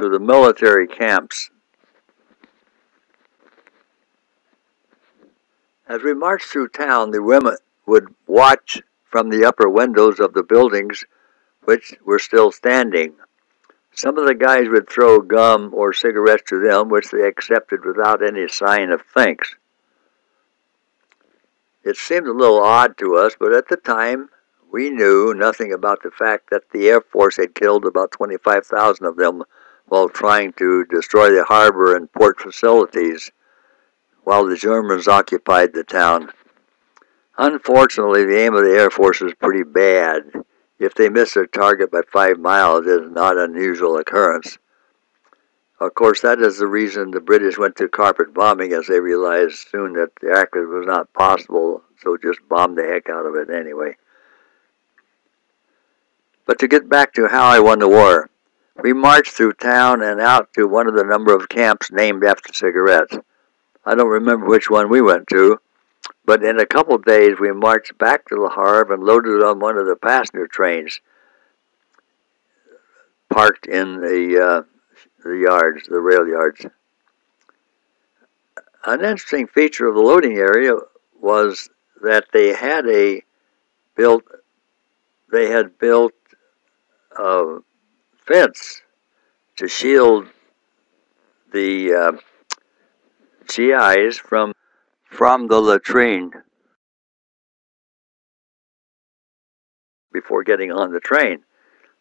to the military camps. As we marched through town, the women would watch from the upper windows of the buildings which were still standing. Some of the guys would throw gum or cigarettes to them, which they accepted without any sign of thanks. It seemed a little odd to us, but at the time, we knew nothing about the fact that the Air Force had killed about 25,000 of them while trying to destroy the harbor and port facilities while the Germans occupied the town. Unfortunately, the aim of the Air Force is pretty bad. If they miss their target by 5 miles, it is not an unusual occurrence. Of course, that is the reason the British went to carpet bombing, as they realized soon that the accuracy was not possible, so just bombed the heck out of it anyway. But to get back to how I won the war, we marched through town and out to one of the number of camps named after cigarettes. I don't remember which one we went to, but in a couple of days we marched back to the harbor and loaded on one of the passenger trains parked in the yards, the rail yards. An interesting feature of the loading area was that they had built a fence to shield the GIs from the latrine before getting on the train.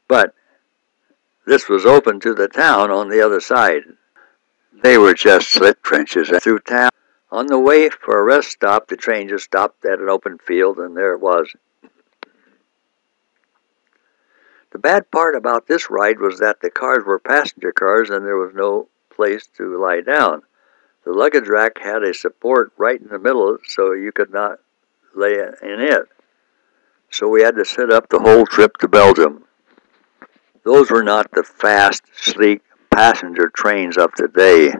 But this was open to the town on the other side. They were just slit trenches through town. On the way for a rest stop, the train just stopped at an open field, and there it was. The bad part about this ride was that the cars were passenger cars and there was no place to lie down. The luggage rack had a support right in the middle, so you could not lay in it. So we had to sit up the whole trip to Belgium. Those were not the fast, sleek passenger trains of today.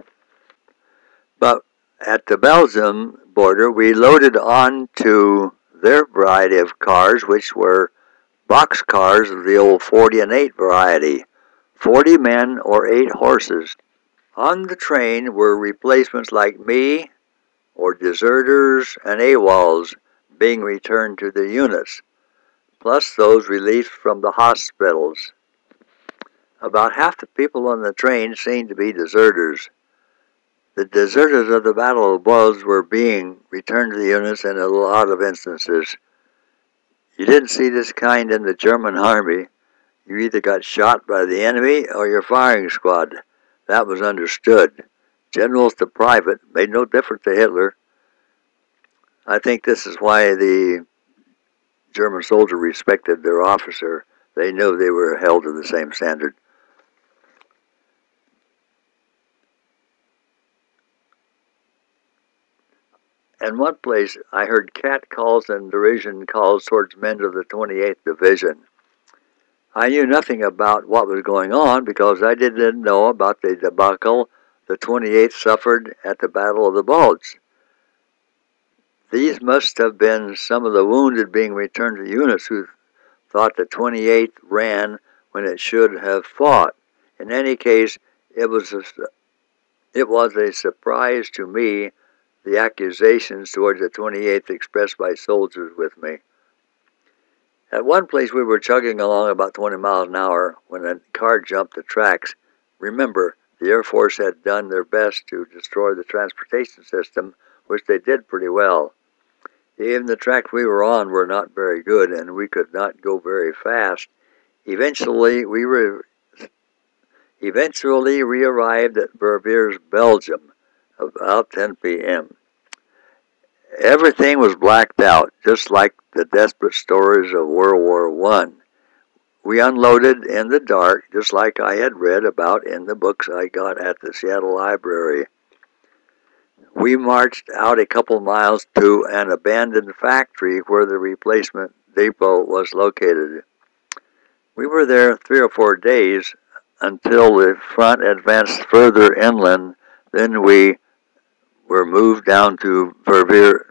But at the Belgium border, we loaded onto their variety of cars, which were box cars of the old 40 and 8 variety, 40 men or 8 horses. On the train were replacements like me, or deserters and AWOLs being returned to the units, plus those released from the hospitals. About half the people on the train seemed to be deserters. The deserters of the Battle of Bulge were being returned to the units in a lot of instances. You didn't see this kind in the German army. You either got shot by the enemy or your firing squad. That was understood. Generals to private made no difference to Hitler. I think this is why the German soldier respected their officer. They knew they were held to the same standard. In one place, I heard cat calls and derision calls towards men of the 28th Division. I knew nothing about what was going on because I didn't know about the debacle the 28th suffered at the Battle of the Bulge. These must have been some of the wounded being returned to units who thought the 28th ran when it should have fought. In any case, it was a surprise to me, the accusations towards the 28th expressed by soldiers with me. At one place we were chugging along about 20 miles an hour when a car jumped the tracks. Remember, the Air Force had done their best to destroy the transportation system, which they did pretty well. Even the tracks we were on were not very good, and we could not go very fast. Eventually, we arrived at Verviers, Belgium, about 10 p.m. Everything was blacked out, just like the desperate stories of World War I. We unloaded in the dark, just like I had read about in the books I got at the Seattle Library. We marched out a couple miles to an abandoned factory where the replacement depot was located. We were there 3 or 4 days until the front advanced further inland. Then we were moved down to Verviers